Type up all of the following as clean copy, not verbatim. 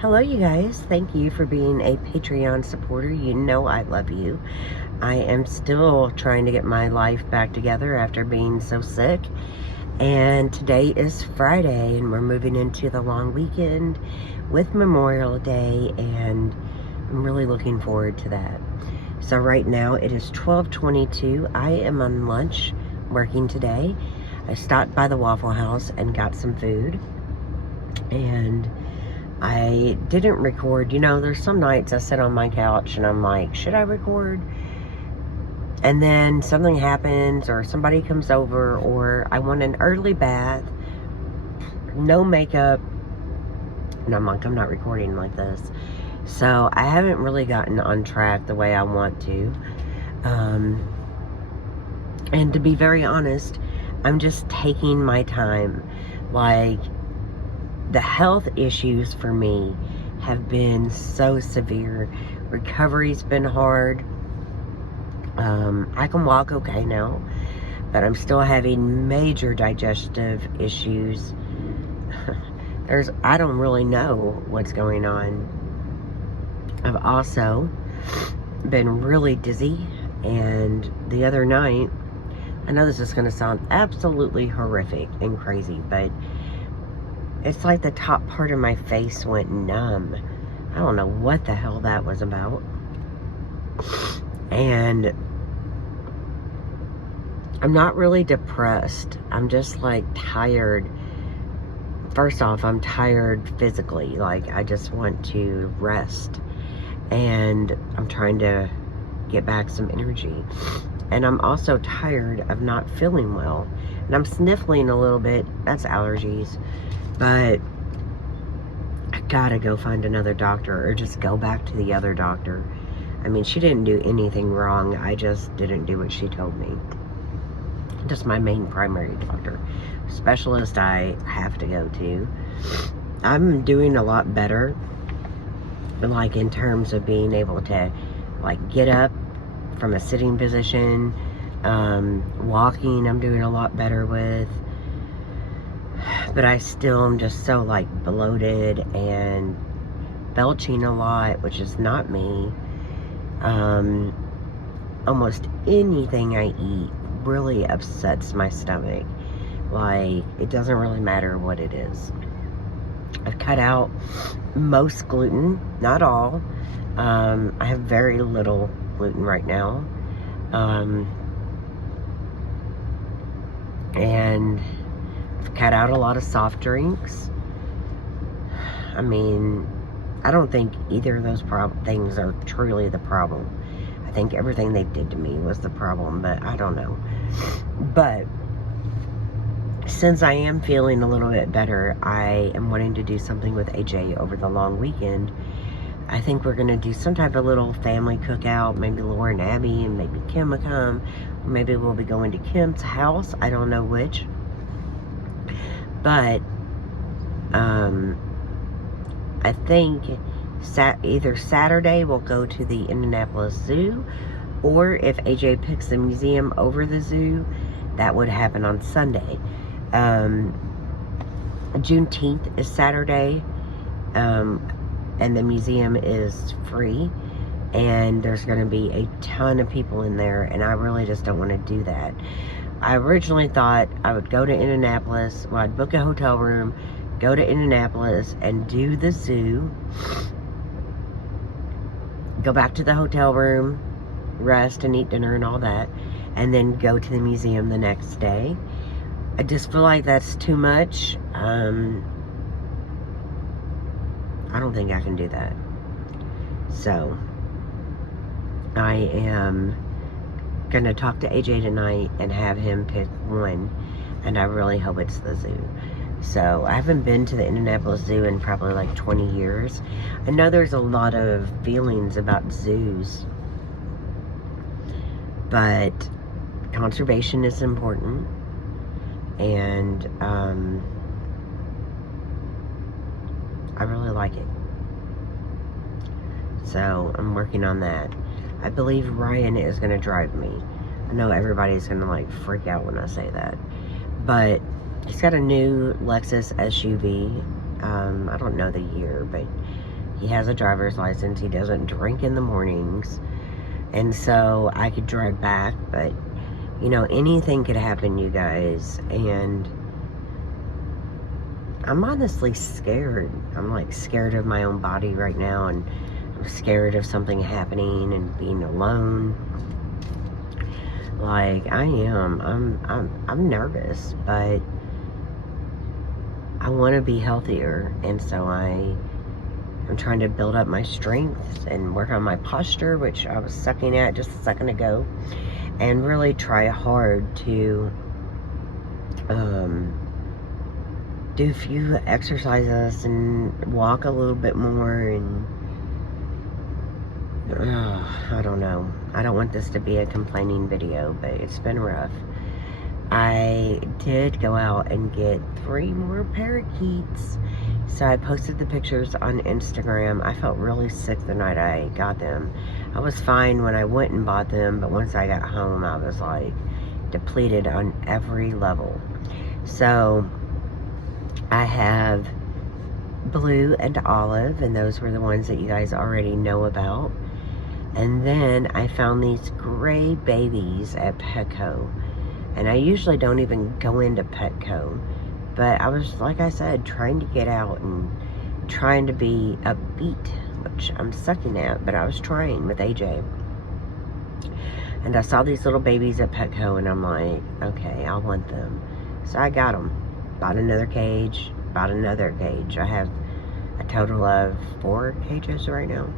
Hello, you guys. Thank you for being a Patreon supporter. You know I love you. I am still trying to get my life back together after being so sick. And today is Friday, and we're moving into the long weekend with Memorial Day, and I'm really looking forward to that. So right now it is 12:22. I am on lunch working today. I stopped by the Waffle House and got some food, and I didn't record. You know, there's some nights I sit on my couch and I'm like, should I record? And then something happens, or somebody comes over, or I want an early bath, no makeup, and I'm like, I'm not recording like this. So I haven't really gotten on track the way I want to. And to be very honest, I'm just taking my time. Like, the health issues for me have been so severe. Recovery's been hard. I can walk okay now, but I'm still having major digestive issues. I don't really know what's going on. I've also been really dizzy, and the other night, I know this is going to sound absolutely horrific and crazy, but it's like the top part of my face went numb. I don't know what the hell that was about. And I'm not really depressed. I'm just like tired. First off, I'm tired physically. Like, I just want to rest. And I'm trying to get back some energy. And I'm also tired of not feeling well. And I'm sniffling a little bit. That's allergies. But I gotta go find another doctor, or just go back to the other doctor. I mean, she didn't do anything wrong. I just didn't do what she told me. Just my main primary doctor. Specialist I have to go to. I'm doing a lot better, like in terms of being able to like get up from a sitting position. Walking I'm doing a lot better with. But I still am just so like bloated and belching a lot, which is not me. Almost anything I eat really upsets my stomach. Like, it doesn't really matter what it is. I've cut out most gluten, not all. I have very little gluten right now. And I've cut out a lot of soft drinks. I mean, I don't think either of those things are truly the problem. I think everything they did to me was the problem, but I don't know. But since I am feeling a little bit better, I am wanting to do something with AJ over the long weekend. I think we're going to do some type of little family cookout. Maybe Laura and Abby, and maybe Kim will come. Or maybe we'll be going to Kim's house. I don't know which. But I think either Saturday we'll go to the Indianapolis Zoo, or if AJ picks the museum over the zoo, that would happen on Sunday. Juneteenth is Saturday, and the museum is free, and there's going to be a ton of people in there, and I really just don't want to do that. I originally thought I would go to Indianapolis. Well, I'd book a hotel room, go to Indianapolis, and do the zoo. Go back to the hotel room, rest and eat dinner and all that, and then go to the museum the next day. I just feel like that's too much. I don't think I can do that. So I am gonna talk to AJ tonight and have him pick one, and I really hope it's the zoo. So I haven't been to the Indianapolis Zoo in probably like 20 years. I know there's a lot of feelings about zoos, but conservation is important, and I really like it. So I'm working on that. I believe Ryan is going to drive me. I know everybody's going to like freak out when I say that, but he's got a new Lexus SUV. I don't know the year, but He has a driver's license. He doesn't drink in the mornings. And so I could drive back, but, you know, anything could happen, you guys. And I'm honestly scared. I'm, like, scared of my own body right now, and I'm scared of something happening and being alone. Like, I am. I'm nervous, but I want to be healthier, and so I'm trying to build up my strength and work on my posture, which I was sucking at just a second ago, and really try hard to do a few exercises and walk a little bit more, and I don't know. I don't want this to be a complaining video, but it's been rough. I did go out and get 3 more parakeets. So I posted the pictures on Instagram. I felt really sick the night I got them. I was fine when I went and bought them, but once I got home, I was like depleted on every level. So I have Blue and Olive, and those were the ones that you guys already know about. And then I found these gray babies at Petco. And I usually don't even go into Petco, but I was, like I said, trying to get out and trying to be upbeat, which I'm sucking at, but I was trying with AJ. And I saw these little babies at Petco, and I'm like, okay, I want them. So I got them. Bought another cage, bought another cage. I have a total of 4 cages right now.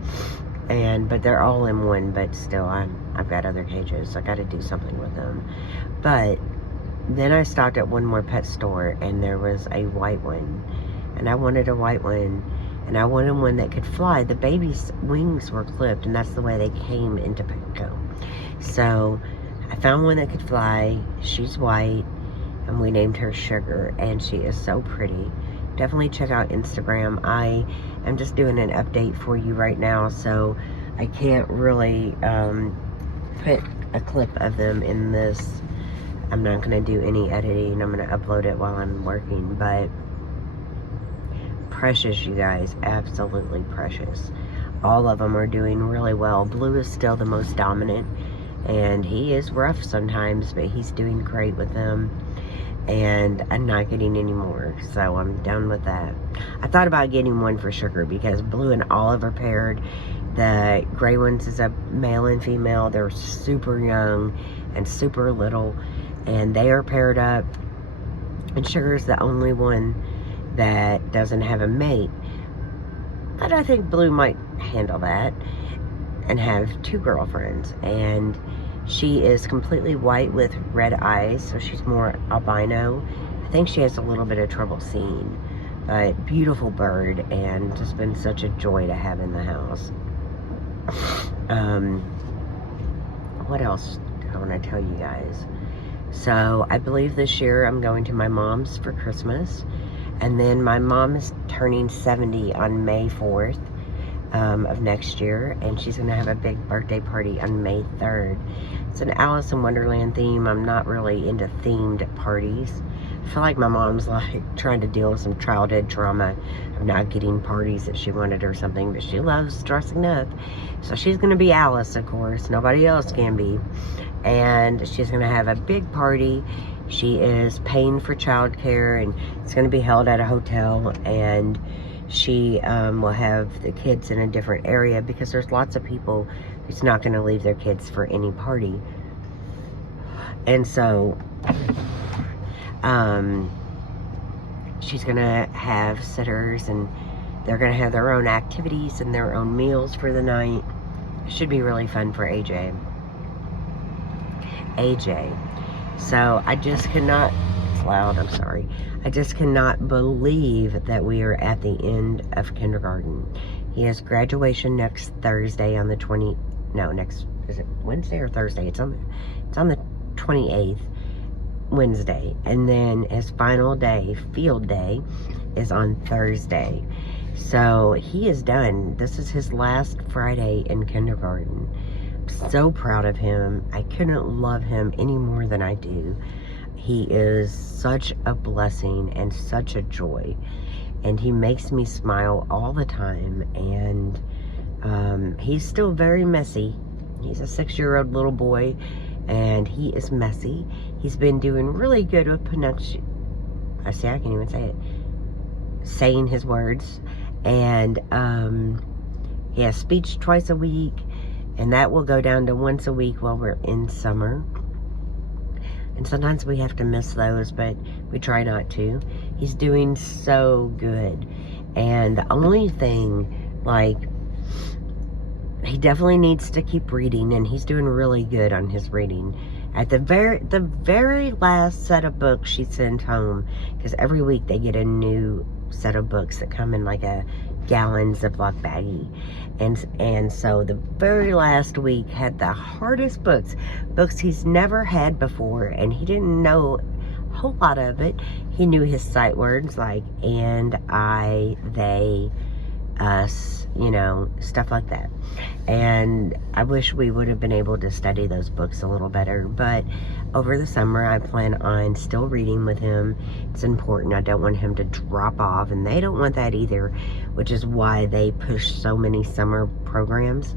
But they're all in one, but still, I've got other cages. So I got to do something with them. But then I stopped at one more pet store, and there was a white one, and I wanted a white one, and I wanted one that could fly. The baby's wings were clipped, and that's the way they came into Petco. So I found one that could fly. She's white, and we named her Sugar, and she is so pretty. Definitely check out Instagram. I am just doing an update for you right now, so I can't really put a clip of them in this. I'm not going to do any editing. I'm going to upload it while I'm working, but precious, you guys. Absolutely precious. All of them are doing really well. Blue is still the most dominant, and he is rough sometimes, but he's doing great with them. And I'm not getting any more, so I'm done with that. I thought about getting one for Sugar because Blue and Olive are paired. The gray ones is a male and female. They're super young and super little, and they are paired up. And Sugar is the only one that doesn't have a mate. But I think Blue might handle that and have 2 girlfriends. And she is completely white with red eyes, so she's more albino. I think she has a little bit of trouble seeing. But beautiful bird, and just been such a joy to have in the house. What else I want to tell you guys? So I believe this year I'm going to my mom's for Christmas. And then my mom is turning 70 on May 4th of next year. And she's going to have a big birthday party on May 3rd. It's an Alice in Wonderland theme. I'm not really into themed parties. I feel like my mom's like trying to deal with some childhood trauma of not getting parties that she wanted or something. But she loves dressing up. So she's going to be Alice, of course. Nobody else can be. And she's going to have a big party. She is paying for childcare, and it's going to be held at a hotel. And she will have the kids in a different area because there's lots of people who's not going to leave their kids for any party. And so she's going to have sitters, and they're going to have their own activities and their own meals for the night. It should be really fun for AJ. So I just cannot, it's loud, I'm sorry. I just cannot believe that we are at the end of kindergarten. He has graduation next Thursday on the is it Wednesday or Thursday? It's on the 28th, Wednesday. And then his final day, field day, is on Thursday. So he is done. This is his last Friday in kindergarten. I'm so proud of him. I couldn't love him any more than I do. He is such a blessing and such a joy. and he makes me smile all the time. And he's still very messy. He's a 6-year-old little boy, and he is messy. He's been doing really good with pronunciation. I can't even say it. Saying his words. And he has speech twice a week, and that will go down to once a week while we're in summer. And sometimes we have to miss those, but we try not to. He's doing so good. And the only thing, like, he definitely needs to keep reading, and he's doing really good on his reading. At the very last set of books she sent home, because every week they get a new set of books that come in like a gallon Ziploc baggie, and so the very last week had the hardest books he's never had before, and he didn't know a whole lot of it. He knew his sight words like and, I, they, us, you know, stuff like that. And I wish we would have been able to study those books a little better, but over the summer I plan on still reading with him. It's important. I don't want him to drop off, and they don't want that either, which is why they push so many summer programs.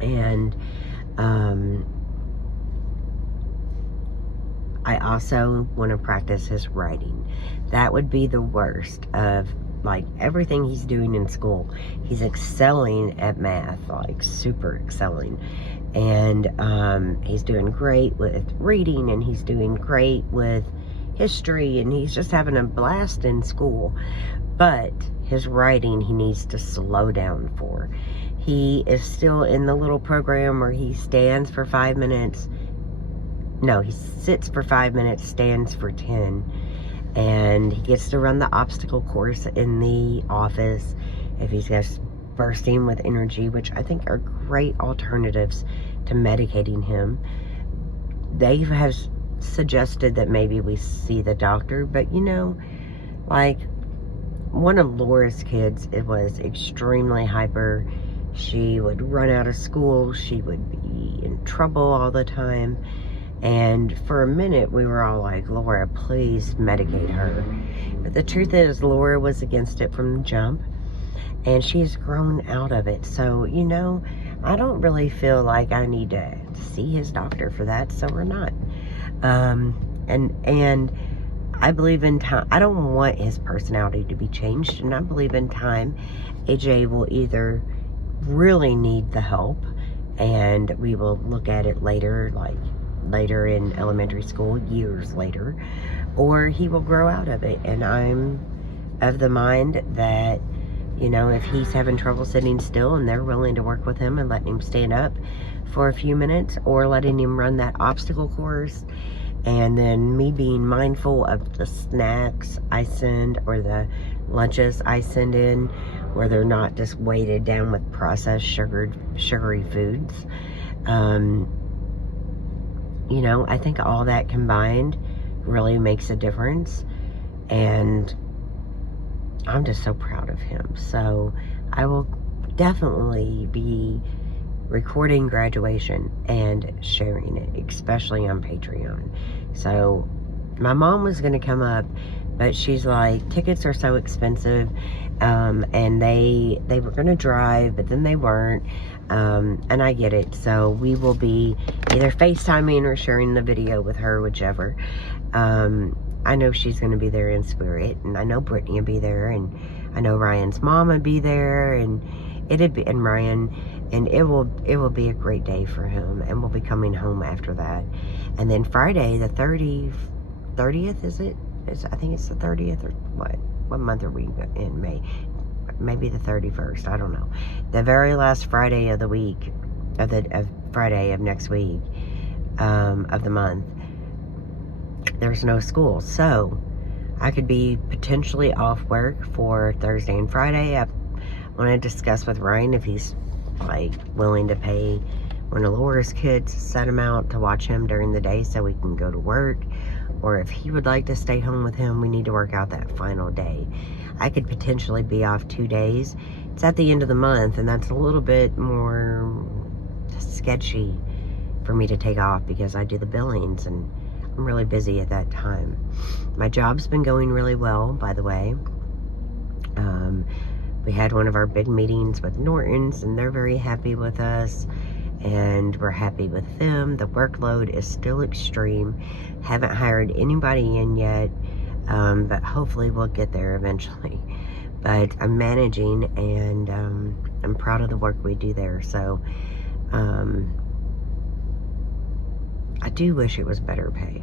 And I also want to practice his writing. That would be the worst of, like, everything he's doing in school. He's excelling at math, like super excelling. And he's doing great with reading, and he's doing great with history, and he's just having a blast in school. But his writing, he needs to slow down for. He is still in the little program where he stands for 5 minutes. No, he sits for 5 minutes, stands for 10. And he gets to run the obstacle course in the office if he's just bursting with energy, which I think are great alternatives to medicating him. They have suggested that maybe we see the doctor, but you know, like, one of Laura's kids, it was extremely hyper. She would run out of school. She would be in trouble all the time. And for a minute, we were all like, Laura, please medicate her. But the truth is, Laura was against it from the jump, and she's grown out of it. So, you know, I don't really feel like I need to see his doctor for that, so we're not. And I believe in time. I don't want his personality to be changed, and I believe in time, AJ will either really need the help, and we will look at it later, like later in elementary school, years later, or he will grow out of it. And I'm of the mind that, you know, if he's having trouble sitting still and they're willing to work with him and letting him stand up for a few minutes, or letting him run that obstacle course, and then me being mindful of the snacks I send or the lunches I send in, where they're not just weighted down with processed sugary foods. You know, I think all that combined really makes a difference, and I'm just so proud of him. So I will definitely be recording graduation and sharing it, especially on Patreon. So my mom was going to come up, but she's like, tickets are so expensive, and they were going to drive, but then they weren't, and I get it. So we will be either FaceTiming or sharing the video with her, whichever. I know she's going to be there in spirit, and I know Brittany will be there, and I know Ryan's mom will be there, and Ryan, and it will be a great day for him, and we'll be coming home after that. And then Friday, the 30th, is it? I think it's the 30th, or what month are we in? May? Maybe the 31st, I don't know. The very last Friday of the week, Friday of next week, of the month, there's no school. So I could be potentially off work for Thursday and Friday. I want to discuss with Ryan if he's like willing to pay one of Laura's kids a set amount to watch him during the day so we can go to work, or if he would like to stay home with him. We need to work out that final day. I could potentially be off 2 days. It's at the end of the month, and that's a little bit more sketchy for me to take off because I do the billings, and I'm really busy at that time. My job's been going really well, by the way. We had one of our big meetings with Norton's, and they're very happy with us, and we're happy with them. The workload is still extreme. Haven't hired anybody in yet, but hopefully we'll get there eventually. But I'm managing, and I'm proud of the work we do there. So I do wish it was better pay.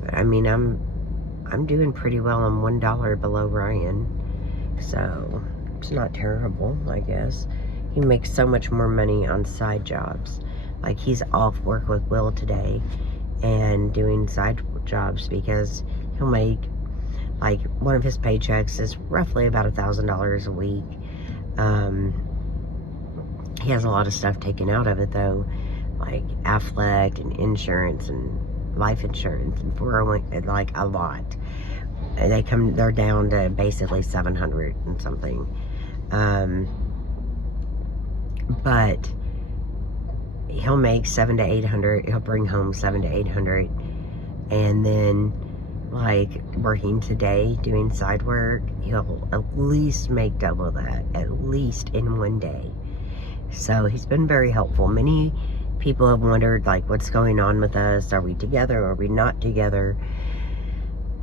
But I mean, I'm doing pretty well. I'm $1 below Ryan, so it's not terrible, I guess. He makes so much more money on side jobs. Like, he's off work with Will today and doing side jobs because he'll make, like, one of his paychecks is roughly about $1,000 a week. He has a lot of stuff taken out of it, though, like Affleck and insurance and life insurance and 401, like a lot. They're down to basically 700 and something. But he'll make 700 to 800. He'll bring home 700 to 800, and then, like, working today doing side work, he'll at least make double that, at least in one day. So he's been very helpful. Many people have wondered, like, what's going on with us? Are we together? Are we not together?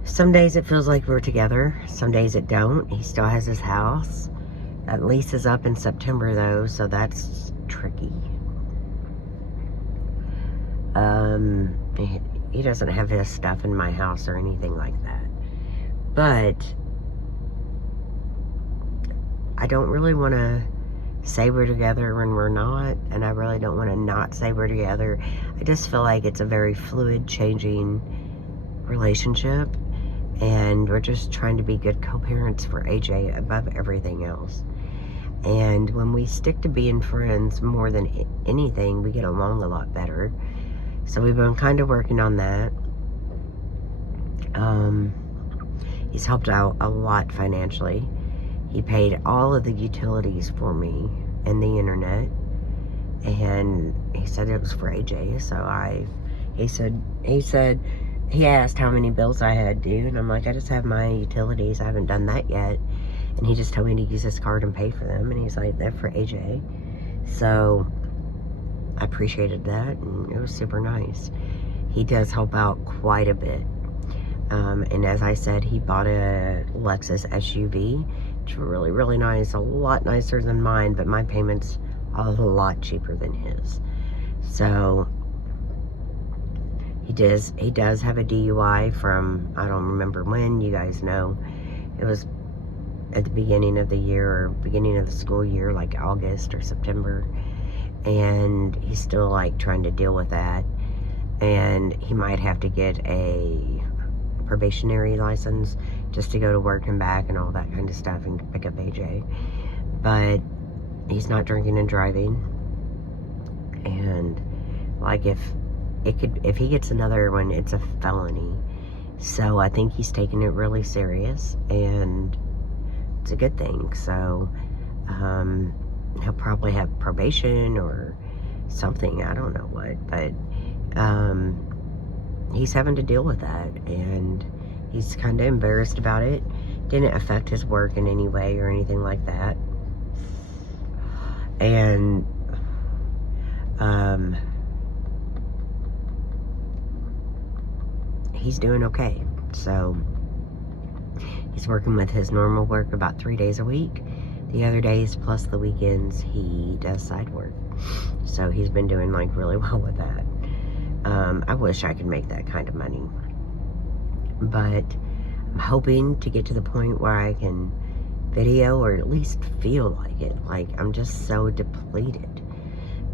Some days it feels like we're together. Some days it don't. He still has his house. That lease is up in September, though, so that's tricky. He doesn't have his stuff in my house or anything like that. But I don't really want to say we're together when we're not, and I really don't want to not say we're together. I just feel like it's a very fluid, changing relationship, and we're just trying to be good co-parents for AJ above everything else. And when we stick to being friends more than anything, we get along a lot better. So we've been kind of working on that. He's helped out a lot financially. He paid all of the utilities for me and the internet, and he said it was for AJ. So he asked how many bills I had due, and I'm like, I just have my utilities. I haven't done that yet. And he just told me to use his card and pay for them, and he's like, they're for AJ. So I appreciated that, and it was super nice. He does help out quite a bit. And as I said, he bought a Lexus SUV. It's really, really nice. A lot nicer than mine, but my payment's a lot cheaper than his. So he does have a DUI from, I don't remember when, you guys know. It was at the beginning of the year, or beginning of the school year, like August or September. And he's still, like, trying to deal with that. And he might have to get a probationary license just to go to work and back and all that kind of stuff and pick up AJ. But he's not drinking and driving. And, like, if he gets another one, it's a felony. So I think he's taking it really serious, and it's a good thing. So he'll probably have probation or something, I don't know what, but he's having to deal with that, and he's kind of embarrassed about it. Didn't affect his work in any way or anything like that. And he's doing okay. So he's working with his normal work about 3 days a week. The other days, plus the weekends, he does side work. So he's been doing, like, really well with that. I wish I could make that kind of money. But I'm hoping to get to the point where I can video, or at least feel like it. Like, I'm just so depleted.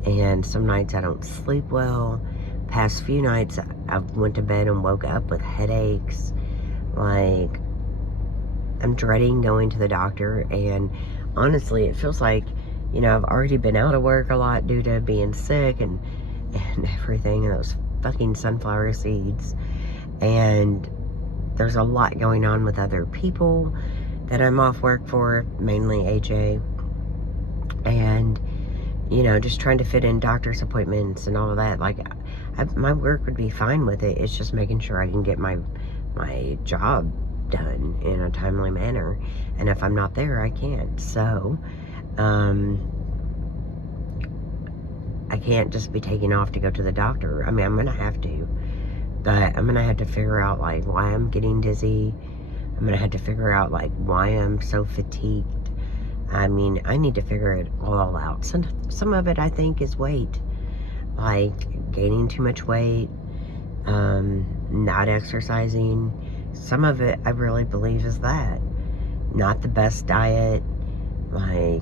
And some nights I don't sleep well. Past few nights, I went to bed and woke up with headaches. Like, I'm dreading going to the doctor, and honestly, it feels like, you know, I've already been out of work a lot due to being sick and everything, and those fucking sunflower seeds. And there's a lot going on with other people that I'm off work for, mainly AJ. And, you know, just trying to fit in doctor's appointments and all of that. Like, my work would be fine with it. It's just making sure I can get my job done in a timely manner. And if I'm not there, I can't. So, I can't just be taking off to go to the doctor. I mean, I'm going to have to. But I'm going to have to figure out, like, why I'm getting dizzy. I'm going to have to figure out, like, why I'm so fatigued. I mean, I need to figure it all out. Some of it, I think, is weight. Like, gaining too much weight, not exercising. Some of it, I really believe, is that. Not the best diet. Like,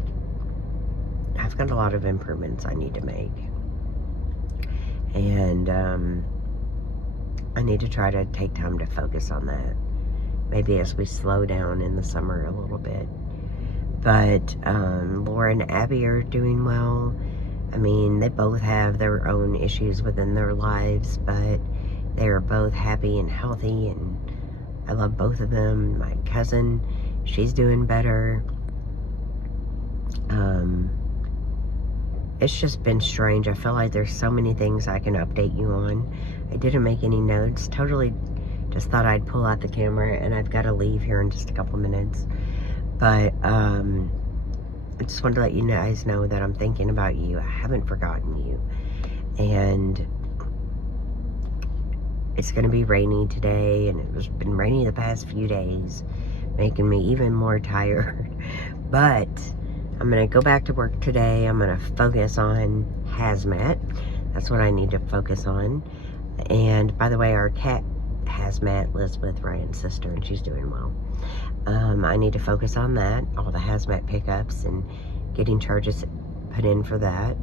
I've got a lot of improvements I need to make. And, I need to try to take time to focus on that. Maybe as we slow down in the summer a little bit. But Laura and Abby are doing well. I mean, they both have their own issues within their lives, but they are both happy and healthy, and I love both of them. My cousin, she's doing better. It's just been strange. I feel like there's so many things I can update you on. I didn't make any notes. Totally just thought I'd pull out the camera, and I've got to leave here in just a couple minutes. But I just wanted to let you guys know that I'm thinking about you. I haven't forgotten you. And it's going to be rainy today, and it's been rainy the past few days, making me even more tired. But I'm going to go back to work today. I'm going to focus on hazmat. That's what I need to focus on. And by the way, our cat hazmat lives with Ryan's sister, and she's doing well. I need to focus on that, all the hazmat pickups and getting charges put in for that,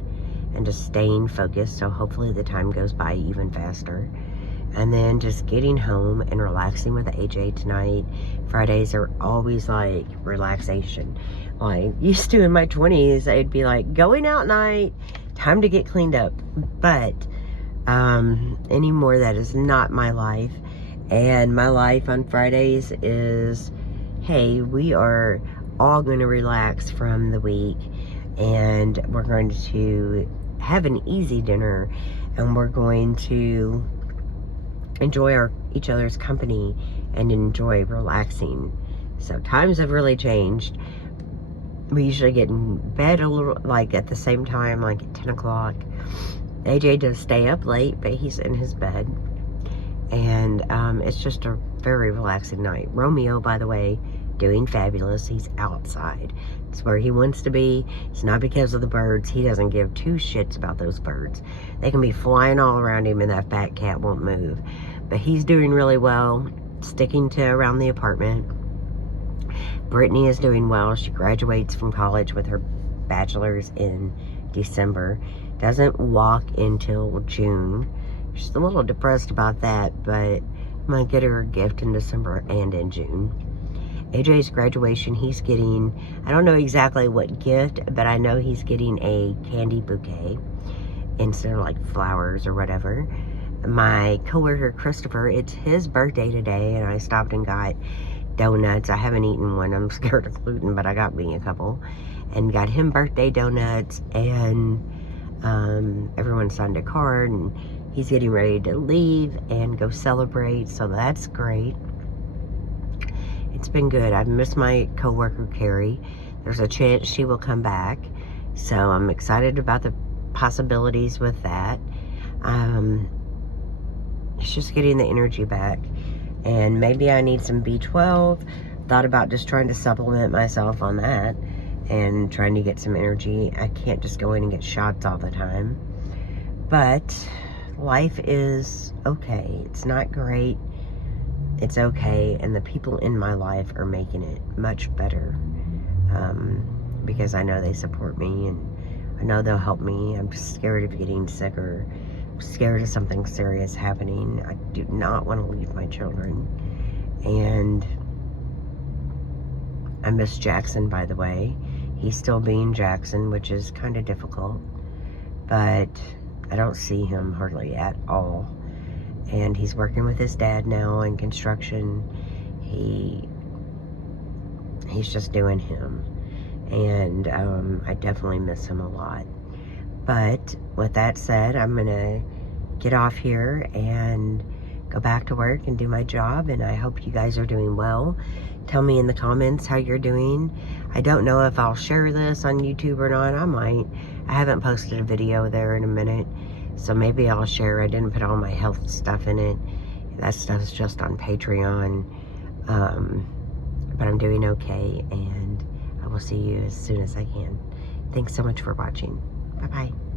and just staying focused, so hopefully the time goes by even faster. And then just getting home and relaxing with AJ tonight. Fridays are always like relaxation. Like, used to in my 20s, I'd be like, going out night, time to get cleaned up. But anymore, that is not my life. And my life on Fridays is, hey, we are all going to relax from the week, and we're going to have an easy dinner, and we're going to enjoy each other's company and enjoy relaxing. So times have really changed. We usually get in bed a little, like at the same time, like at 10 o'clock. AJ does stay up late, but he's in his bed. And it's just a very relaxing night. Romeo, by the way, doing fabulous. He's outside. It's where he wants to be. It's not because of the birds. He doesn't give two shits about those birds. They can be flying all around him, and that fat cat won't move. But he's doing really well, sticking to around the apartment. Brittany is doing well. She graduates from college with her bachelor's in December. Doesn't walk until June. She's a little depressed about that, but I might get her a gift in December and in June. AJ's graduation, he's getting, I don't know exactly what gift, but I know he's getting a candy bouquet instead of like flowers or whatever. My coworker Christopher, it's his birthday today, and I stopped and got donuts. I haven't eaten one. I'm scared of gluten, but I got me a couple, and got him birthday donuts, and everyone signed a card, and he's getting ready to leave and go celebrate, so that's great. It's been good. I've missed my coworker Carrie. There's a chance she will come back, so I'm excited about the possibilities with that. It's just getting the energy back, and maybe I need some B12. Thought about just trying to supplement myself on that and trying to get some energy. I can't just go in and get shots all the time, but life is okay. It's not great. It's okay, and the people in my life are making it much better, because I know they support me, and I know they'll help me. I'm just scared of getting sick, or scared of something serious happening. I do not want to leave my children. And I miss Jackson, by the way. He's still being Jackson, which is kind of difficult, but I don't see him hardly at all. And he's working with his dad now in construction. He's just doing him, and I definitely miss him a lot. But with that said, I'm gonna get off here and go back to work and do my job, and I hope you guys are doing well. Tell me in the comments how you're doing. I don't know if I'll share this on YouTube or not. I might. I haven't posted a video there in a minute, so maybe I'll share. I didn't put all my health stuff in it. That stuff's just on Patreon. But I'm doing okay, and I will see you as soon as I can. Thanks so much for watching. Bye-bye.